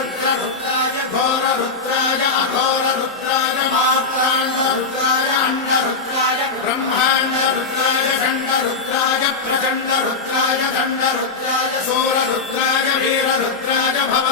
रुद्ररुद्राय घोररुद्राय अघोररुद्राय मात्राण्डरुद्राय अण्डरुद्राय ब्रह्माण्डरुद्राय चण्डरुद्राय प्रचण्डरुद्राय दण्डरुद्राय सूररुद्राय वीररुद्राय भव